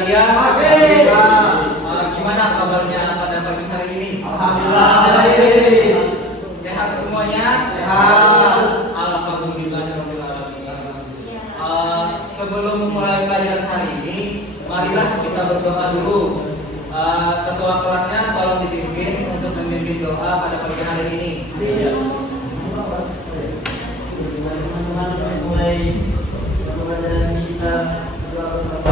sekalian. Gimana kabarnya pada pagi hari ini? Alhamdulillah baik. Sehat semuanya? Sehat. Alhamdulillah. Sebelum memulai pelajaran hari ini, marilah kita berdoa dulu. Ketua kelasnya tolong dipimpin untuk memimpin doa pada pagi hari ini. Mulai pelajaran kita doa bersama.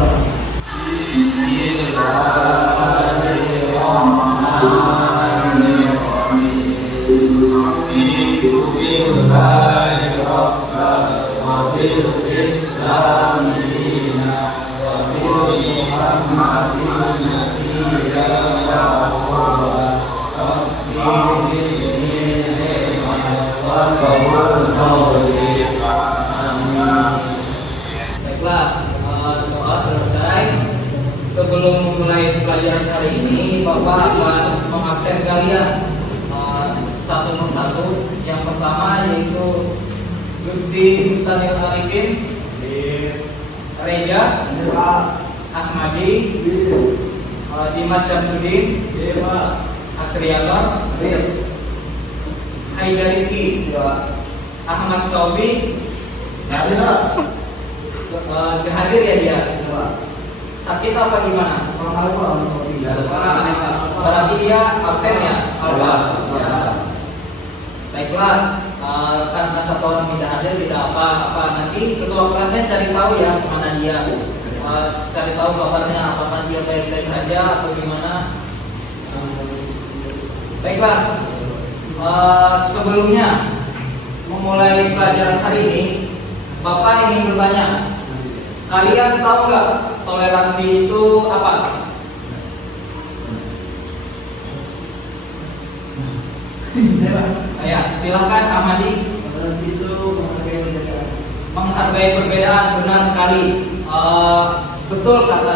Baiklah, doa selesai. Sebelum memulai pelajaran hari ini, Bapak akan mengabsen kalian satu persatu. Yang pertama yaitu Gusti Mustanil Arifin, Reja, Ahmadi, Dimas Syamsuddin, Asriaga, Haidariki, Ahmad Sobi, hadir ya dia. Sakit apa gimana? Berarti dia absen ya? Baiklah, karena satu orang tidak hadir tidak apa-apa. Nanti ketua kelasnya cari tahu ya kemana dia. Cari tahu kabarnya, apakah dia baik-baik saja atau gimana. Baiklah, sebelumnya memulai pelajaran hari ini, Bapak ingin bertanya, kalian tahu nggak toleransi itu apa? Ya, silakan Ahmadi. Toleransi itu menghargai perbedaan. Menghargai perbedaan, benar sekali. Betul kata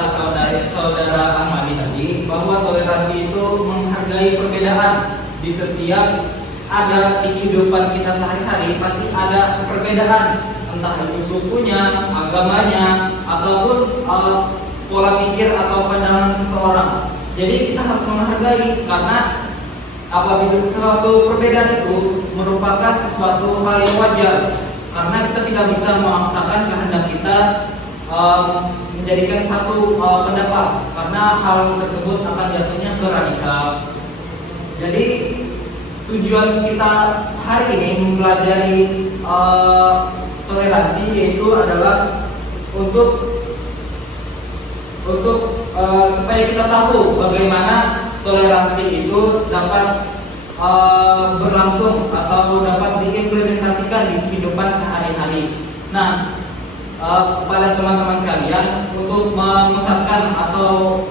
saudara Ahmadi tadi bahwa toleransi itu menghargai perbedaan. Di setiap ada di kehidupan kita sehari-hari pasti ada perbedaan, entah itu sukunya, agamanya, ataupun pola pikir atau pandangan seseorang. Jadi kita harus menghargai, karena apabila suatu perbedaan itu merupakan sesuatu hal yang wajar, karena kita tidak bisa memaksakan kehendak kita menjadikan satu pendapat, karena hal tersebut akan jatuhnya ke radikal. Jadi tujuan kita hari ini mempelajari toleransi yaitu adalah untuk supaya kita tahu bagaimana toleransi itu dapat berlangsung atau dapat diimplementasikan di kehidupan sehari-hari. Nah, kepada teman-teman sekalian, untuk memusatkan atau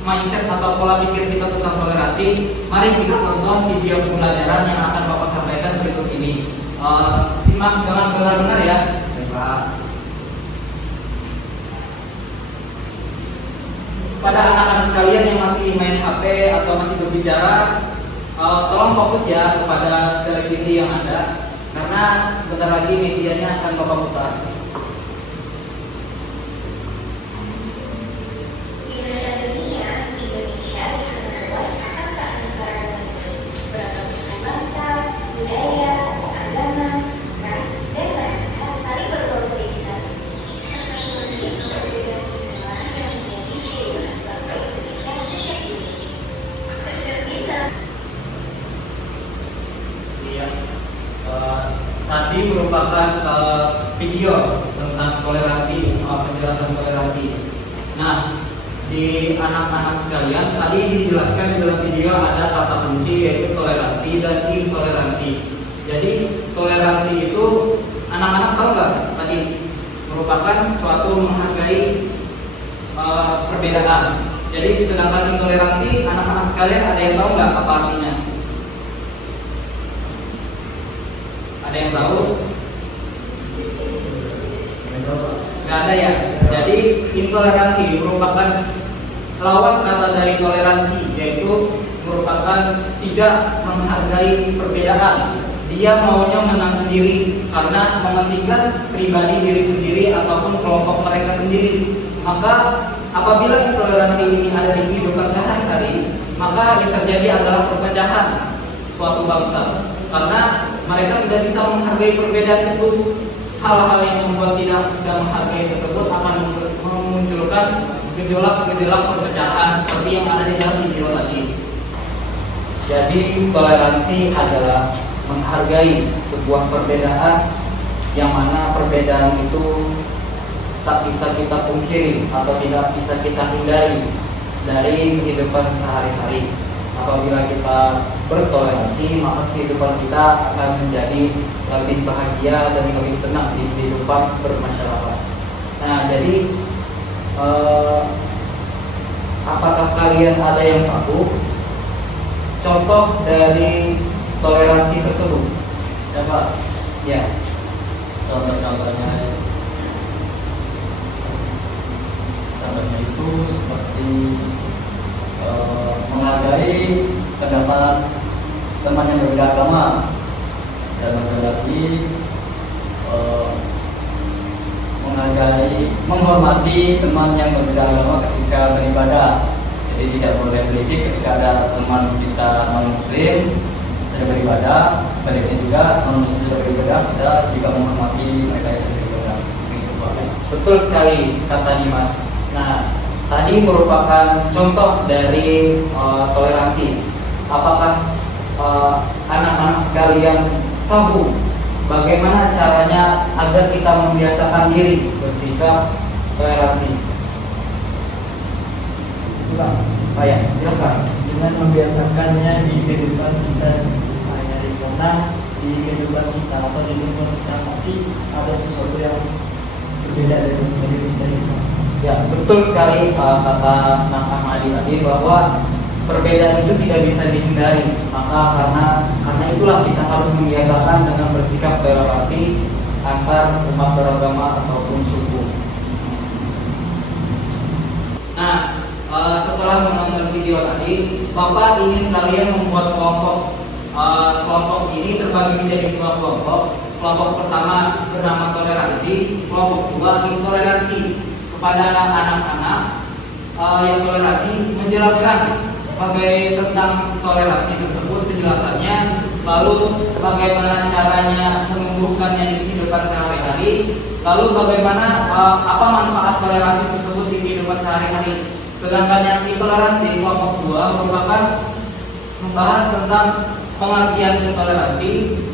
mindset atau pola pikir kita tentang toleransi, mari kita tonton video pembelajaran yang akan Bapak sampaikan berikut ini. Simak dengan benar-benar ya. Pada anak-anak sekalian yang masih main HP atau masih berbicara, tolong fokus ya kepada televisi yang ada, karena sebentar lagi medianya akan Bapak putar. Tadi merupakan video tentang toleransi, penjelasan toleransi. Nah, di anak-anak sekalian tadi dijelaskan di dalam video ada kata kunci yaitu toleransi dan intoleransi. Jadi toleransi itu anak-anak tahu nggak tadi merupakan suatu menghargai perbedaan. Jadi sedangkan intoleransi anak-anak sekalian ada yang tahu nggak apa artinya? Ada yang tahu? Nggak ada ya. Jadi intoleransi merupakan lawan kata dari toleransi, yaitu merupakan tidak menghargai perbedaan. dia maunya menang sendiri karena mementingkan pribadi diri sendiri ataupun kelompok mereka sendiri. Maka apabila intoleransi ini ada di kehidupan sehari-hari, maka yang terjadi adalah perpecahan suatu bangsa karena mereka tidak bisa menghargai perbedaan itu. Hal-hal yang membuat tidak bisa menghargai tersebut akan memunculkan gejolak-gejolak perpecahan seperti yang ada di dalam video tadi. Jadi toleransi adalah menghargai sebuah perbedaan yang mana perbedaan itu tak bisa kita pungkiri atau tidak bisa kita hindari dari kehidupan sehari-hari. Apabila kita bertoleransi, maka kehidupan kita akan menjadi lebih bahagia dan lebih tenang di kehidupan bermasyarakat. Nah, jadi apakah kalian ada yang tahu contoh dari toleransi tersebut? Dapat? Ya. Contohnya itu seperti menghargai pendapat teman yang berbeda agama, dan lagi menghormati teman yang berbeda agama ketika beribadah. Jadi tidak boleh berisik ketika ada teman kita non-muslim sedang beribadah. Sebaliknya juga non-muslim sedang beribadah, kita juga menghormati mereka yang beribadah. Betul sekali kata Dimas. Nah, tadi merupakan contoh dari toleransi. Apakah anak-anak sekalian tahu bagaimana caranya agar kita membiasakan diri bersikap toleransi? Pak ya, silakan. Dengan membiasakannya di kehidupan kita sehari-hari, karena di kehidupan kita atau di lingkungan kita pasti ada sesuatu yang berbeda dari kita. Ya, betul sekali kata Nak Ahmadi tadi bahwa perbedaan itu tidak bisa dihindari. Maka karena itulah kita harus membiasakan dengan bersikap toleransi antar umat beragama ataupun suku. Nah, setelah menonton video tadi, Bapak ingin kalian membuat kelompok. Kelompok ini terbagi menjadi dua kelompok. Kelompok pertama bernama toleransi, kelompok kedua intoleransi. Kepada anak-anak yang toleransi menjelaskan tentang toleransi tersebut, penjelasannya, lalu bagaimana caranya menumbuhkannya di kehidupan sehari-hari, lalu bagaimana apa manfaat toleransi tersebut di kehidupan sehari-hari. Sedangkan yang intoleransi kelompok 2 merupakan membahas tentang pengertian intoleransi,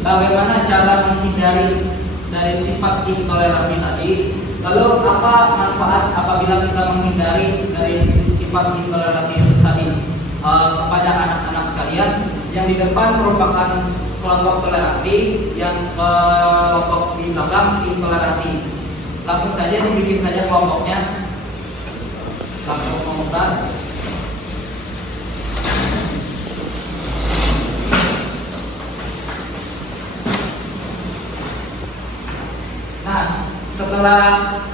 bagaimana cara menghindari dari sifat intoleransi tadi. Lalu apa manfaat apabila kita menghindari dari sifat intoleransi itu tadi? Kepada anak-anak sekalian, yang di depan merupakan kelompok toleransi, yang kelompok di belakang intoleransi. Langsung saja dibikin saja kelompoknya. Langsung memutar. Nah,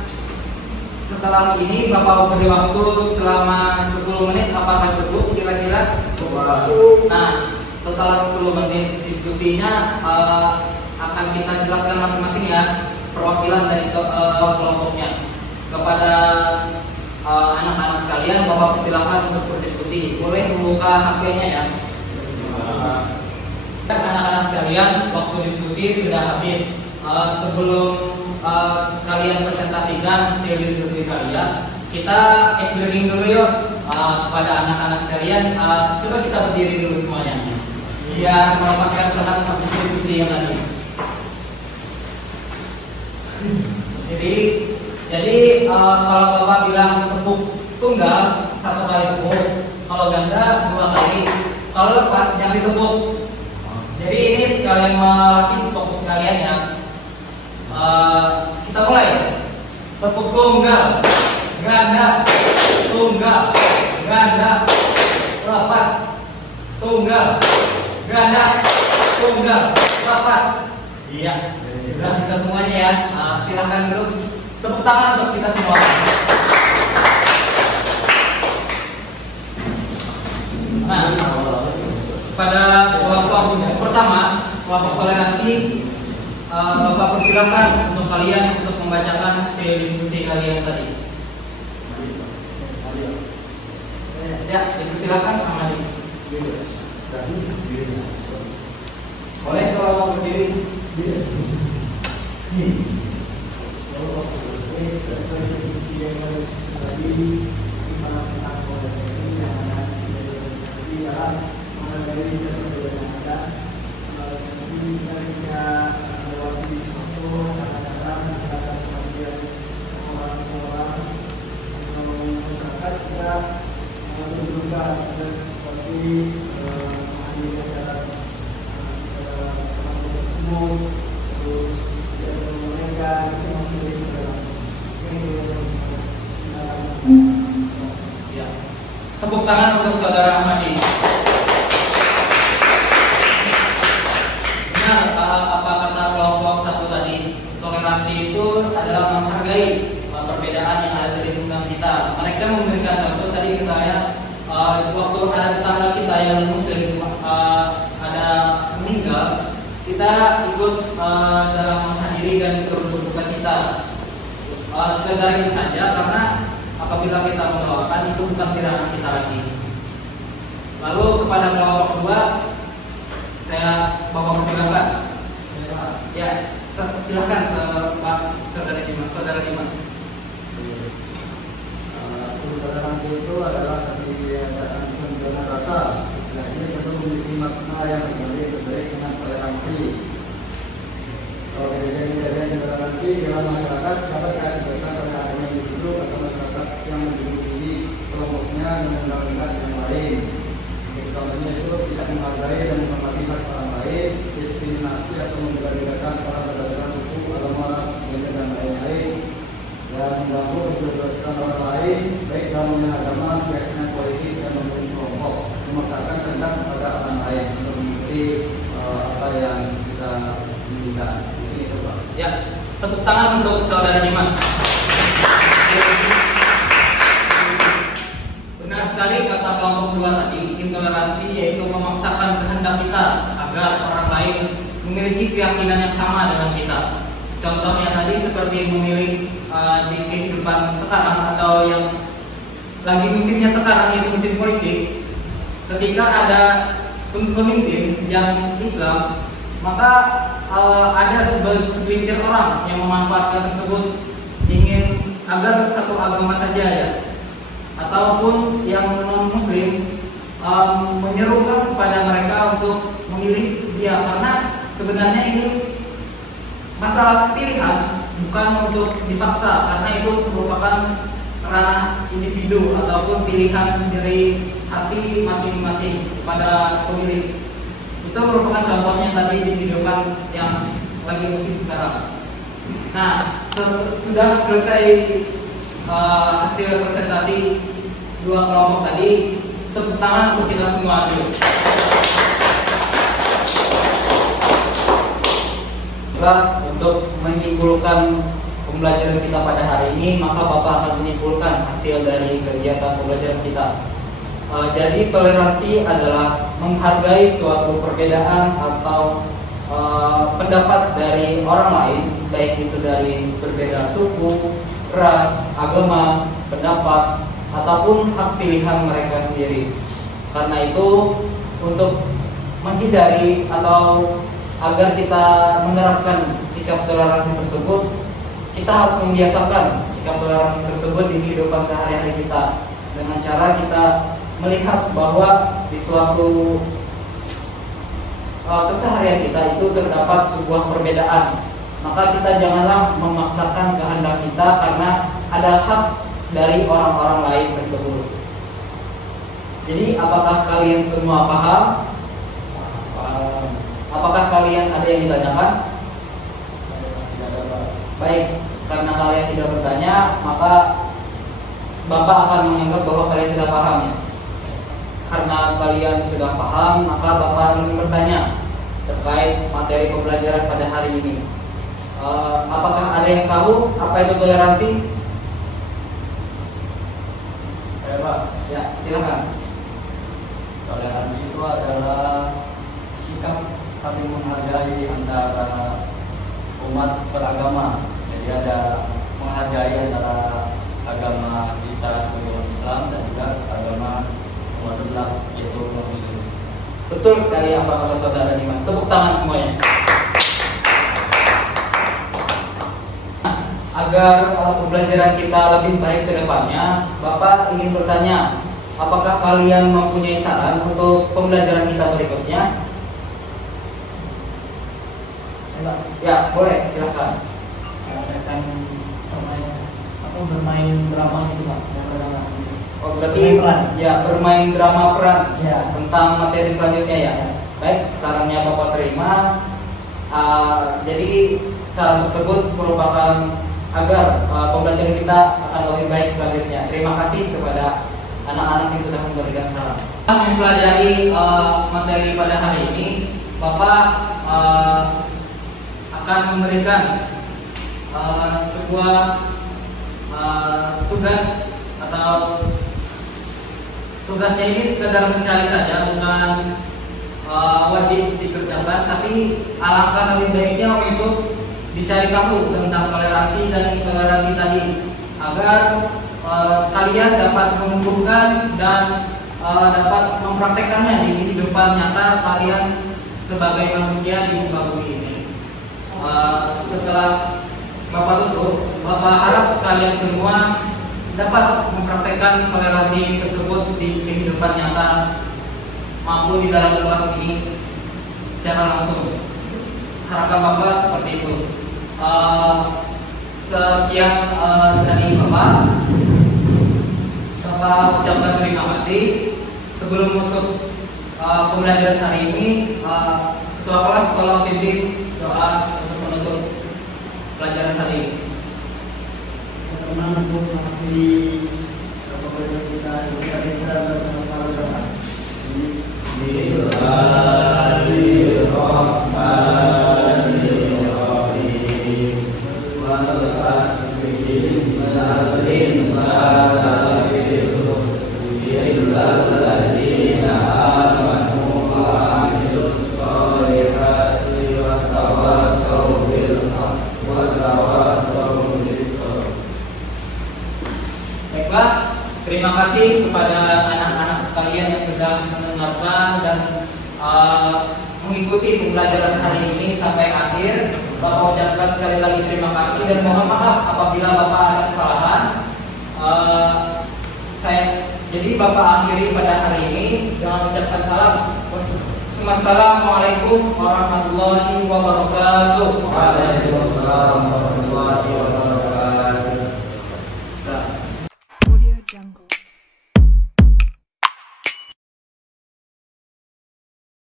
setelah ini Bapak beri waktu selama 10 menit, apakah cukup kira-kira? Nah, setelah 10 menit diskusinya akan kita jelaskan masing-masing ya perwakilan dari kelompoknya. Kepada anak-anak sekalian, Bapak persilakan untuk berdiskusi. Boleh membuka HP-nya ya. Anak-anak sekalian, waktu diskusi sudah habis. Sebelum kalian presentasikan hasil diskusi kalian, kita ice breaking dulu yuk. Kepada anak-anak sekalian, coba kita berdiri dulu semuanya biar melepaskan penat diskusi yang tadi. Jadi kalau Bapak bilang tepuk tunggal 1 kali tepuk, kalau ganda 2 kali, kalau lepas jangan ditepuk. Jadi ini sekalian melatih fokus kalian ya. Kita mulai. Tepuk tunggal, ganda, tunggal, ganda, lepas, tunggal, ganda, tunggal, lepas. Iya, sudah bisa semuanya ya. Silahkan dulu. Tepuk tangan untuk kita semua. Nah, pada kelompok pertama, kelompok toleransi, Bapak persilakan untuk kalian untuk membacakan hasil diskusi kalian tadi. Ya, dipersilakan Amadi. Boleh kalau mau berdiri. Sesuai diskusi yang harus tadi dibahas tentang toleransi yang ada di sini toleransi dalam menghargai setiap perbedaan yang ada. Jadi kita bisa melewati sesuatu kadang-kadang menggunakan kemampuan seorang atau masyarakat kita berubah dan seperti mengambil jalan kelompok tersebut terus mereka itu memilih Ya. Tepuk tangan untuk saudara Ahmadi. Benar apa kata kelompok satu tadi, toleransi itu adalah menghargai perbedaan yang ada di tengah kita. Mereka memberikan contoh tadi ke saya, waktu ada tetangga kita yang muslim ada meninggal, kita ikut dalam menghadiri dan turut berduka cita. Sekedar itu saja, karena apabila kita mendoakan itu bukan pilihan kita lagi. Lalu kepada kelompok kedua, saya bawa persilakan. Ya, silakan saudara Dimas. Toleransi itu adalah ketiadaan penjelasan rasa. Nah, ini tentu memiliki makna yang berbeda dengan toleransi. Kalau kejadian toleransi dalam masyarakat dapat diakibatkan pada adanya individu atau masyarakat yang menjunjung kelompoknya mengundang-undang yang lain. Contohnya itu tidak menghargai dan menghormati hak orang lain, diskriminasi atau membeda-bedakan orang berdasarkan suku, agama, ras, gender dan lain-lain, dan mengganggu kebebasan orang lain, baik dalam memilih agama, keyakinan politik dan memilih kelompok, memaksakan kehendak pada orang lain untuk mengikuti apa yang kita inginkan. Itu Pak. Ya, tepuk tangan untuk saudara Dimas. Benar sekali kata kelompok dua tadi, intoleransi yaitu memaksakan kehendak kita agar orang lain memiliki keyakinan yang sama dengan kita. Contohnya tadi seperti memilih di kehidupan sekarang atau yang lagi musimnya sekarang yaitu musim politik. Ketika ada pemimpin yang Islam, maka ada segelintir orang yang memanfaatkan tersebut ingin agar satu agama saja ya, ataupun yang non Muslim menyerukan kepada mereka untuk memilih dia, karena sebenarnya ini masalah pilihan, bukan untuk dipaksa, karena itu merupakan ranah individu ataupun pilihan dari hati masing-masing kepada pemilih. Itu merupakan contohnya tadi di kehidupan yang lagi musim sekarang. Nah, sudah selesai hasil presentasi dua kelompok tadi. Tepuk tangan untuk kita semua dulu. Untuk menyimpulkan pembelajaran kita pada hari ini, maka Bapak akan menyimpulkan hasil dari kegiatan pembelajaran kita. Jadi toleransi adalah menghargai suatu perbedaan atau pendapat dari orang lain, baik itu dari berbeda suku, ras, agama, pendapat, ataupun hak pilihan mereka sendiri. Karena itu, untuk menghindari atau agar kita menerapkan sikap toleransi tersebut, kita harus membiasakan sikap toleransi tersebut di kehidupan sehari-hari kita dengan cara kita melihat bahwa di suatu keseharian kita itu terdapat sebuah perbedaan. Maka kita janganlah memaksakan kehendak kita karena ada hak dari orang-orang lain tersebut. Jadi apakah kalian semua paham? Apakah kalian ada yang ditanyakan? Baik, karena kalian tidak bertanya, maka Bapak akan menganggap bahwa kalian sudah paham ya. Karena kalian sudah paham, maka Bapak ingin bertanya terkait materi pembelajaran pada hari ini. Apakah ada yang tahu apa itu toleransi? Pak, ya silakan. Toleransi itu adalah sikap saling menghargai antara umat beragama. Jadi ada menghargai antara agama kita sebagai umat Islam dan juga agama umat sebelah yaitu umat Muslim. Betul sekali apa kata saudara Dimas. Tepuk tangan semuanya. Agar pembelajaran kita lebih baik ke depannya, Bapak ingin bertanya, apakah kalian mempunyai saran untuk pembelajaran kita berikutnya? Ya, boleh, silakan. Akan bermain drama itu Pak. Oh, berarti ya bermain drama peran Ya. tentang materi selanjutnya ya. Ya. Baik, sarannya Bapak terima. Jadi saran tersebut merupakan agar pembelajaran kita akan lebih baik selanjutnya. Terima kasih kepada anak-anak yang sudah memberikan saran. Kita mempelajari materi pada hari ini, Bapak akan memberikan sebuah tugas atau tugasnya ini sekedar mencari saja, bukan wajib dikerjakan, tapi alangkah lebih baiknya untuk dicari tahu tentang toleransi dan intoleransi tadi, agar kalian dapat menumbuhkan dan dapat mempraktekkannya di kehidupan nyata kalian sebagai manusia di muka bumi ini. Setelah Bapak tutup, Bapak harap kalian semua dapat mempraktekkan toleransi tersebut di kehidupan nyata maupun di dalam kelas ini secara langsung. Harapan Bapak seperti itu. Sekian dari Bapak. Bapak ucapkan terima kasih. Sebelum menutup pembelajaran hari ini, Ketua Kelas tolong pimpin doa untuk menutup pelajaran hari ini. Teman-teman untuk menghadiri pembelajaran kita bersama-sama berdoa. Baiklah, terima kasih kepada anak-anak sekalian yang sudah mendengarkan dan mengikuti pembelajaran hari ini sampai akhir. Bapak ucapkan sekali lagi terima kasih dan mohon maaf apabila Bapak ada kesalahan. Jadi Bapak akhiri pada hari ini dengan ucapkan salam. Wassalamualaikum warahmatullahi wabarakatuh. Waalaikumsalam warahmatullahi wabarakatuh. Audio Jungle.